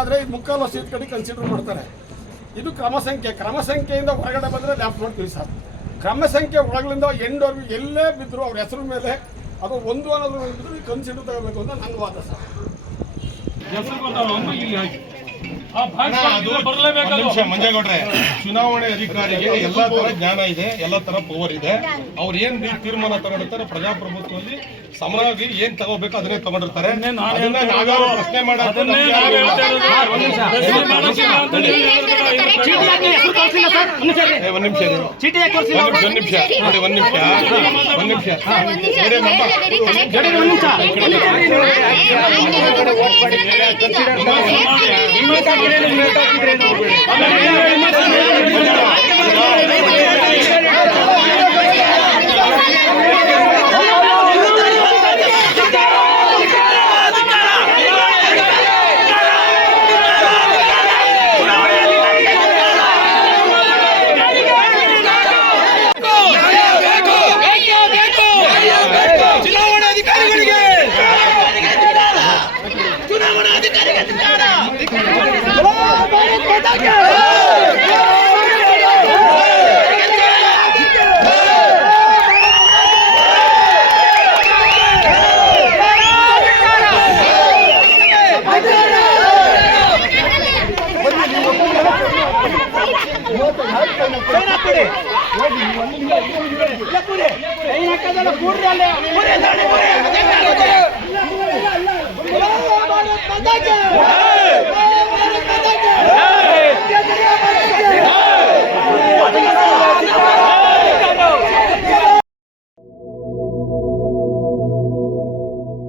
ಆದರೆ ಇದು ಮುಕ್ಕಾಲು ವರ್ಷ ಕಡೆ ಕನ್ಸಿಡರ್ ಮಾಡ್ತಾರೆ. ಇದು ಕ್ರಮಸಂಖ್ಯೆಯಿಂದ ಹೊರಗಡೆ ಬಂದರೆ ಲ್ಯಾಪ್ ನೋಡ್ತೀವಿ ಸರ್. ಕ್ರಮಸಂಖ್ಯೆ ಒಳಗಳಿಂದ ಎಂಡವರೆಗೂ ಎಲ್ಲೇ ಬಿದ್ದರೂ ಅವ್ರ ಹೆಸರು ಮೇಲೆ ಅದು ಒಂದು ಅನ್ನೋದ್ರ ಬಿದ್ದರೂ ಕನ್ಸಿಡರ್ ತಗೋಬೇಕು ಅಂತ ನನ್ನ ವಾದ ಸರ್. ಮಂಜೇಗೌಡ್ರೆ, ಚುನಾವಣೆ ಅಧಿಕಾರಿಗೆ ಎಲ್ಲಾ ತರ ಜ್ಞಾನ ಇದೆ, ಎಲ್ಲಾ ತರ ಪವರ್ ಇದೆ. ಅವ್ರು ಏನ್ ತೀರ್ಮಾನ ತಗೊಂಡಿರ್ತಾರೆ ಪ್ರಜಾಪ್ರಭುತ್ವದಲ್ಲಿ ಸಮರಾಗಿ ಏನ್ ತಗೋಬೇಕು ಅದನ್ನೇ ತಗೊಂಡಿರ್ತಾರೆ. ಅದನ್ನ ನಾವ್ಯಾರು ಪ್ರಶ್ನೆ ಮಾಡೋದು ಕೂಡ್ರಿ